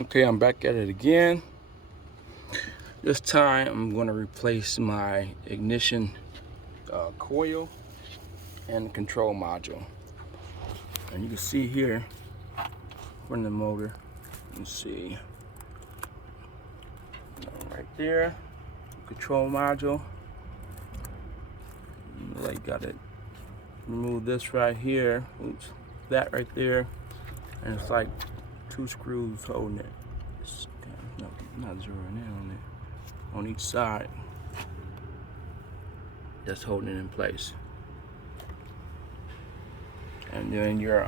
Okay, I'm back at it again. This time I'm going to replace my ignition coil and control module. And you can see here from the motor, you can see right there, control module. Like, got it. Remove this right here. Oops, that right there, and it's like 2 screws holding it. It's not zeroing in on it. On each side, that's holding it in place. And then your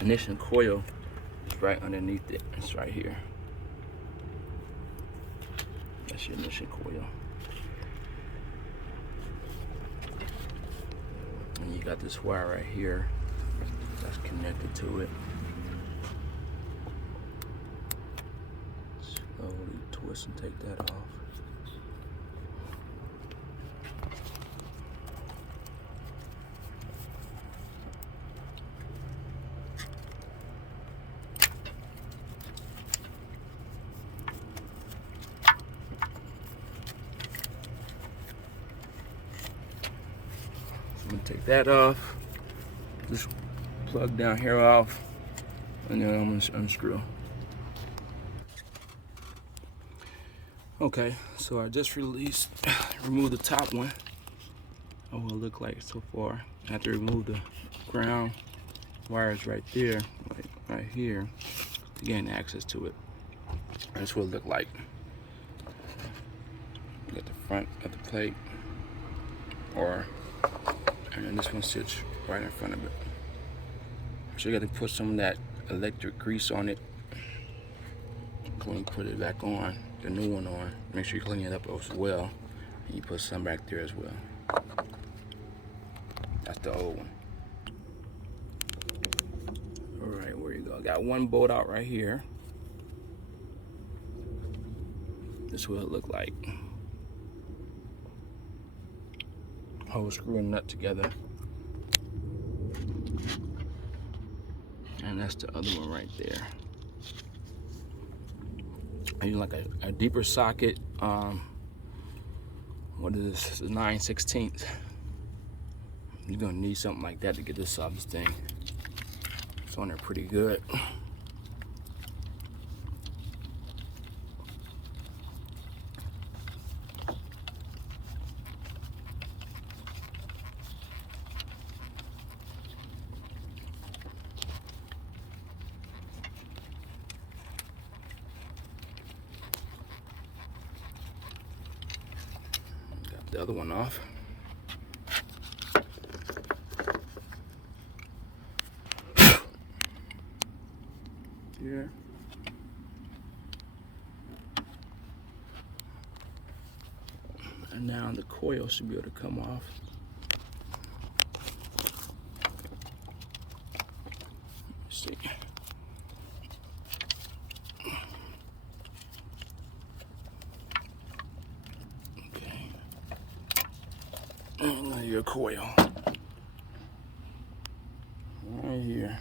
ignition coil is right underneath it. It's right here. That's your ignition coil. And you got this wire right here that's connected to it. Slowly twist and take that off. I'm gonna take that off, just plug down here off, and then I'm gonna unscrew. Okay, so I just removed the top one. Oh, what it look like so far. I have to remove the ground wires right there, right here, to gain access to it. That's what it look like. Got the front of the plate, and then this one sits right in front of it. So you got to put some of that electric grease on it. Go and put it back on, the new one on. Make sure you clean it up as well. And you put some back there as well. That's the old one. All right, where you go? I got one bolt out right here. This is what it look like. Whole screw and nut together. And that's the other one right there. I use like a deeper socket. What is this? This is 9/16. You're gonna need something like that to get this off this thing. It's on there pretty good. Got the other one off. Here. And now the coil should be able to come off. Let's see. Okay. And now your coil. Right here.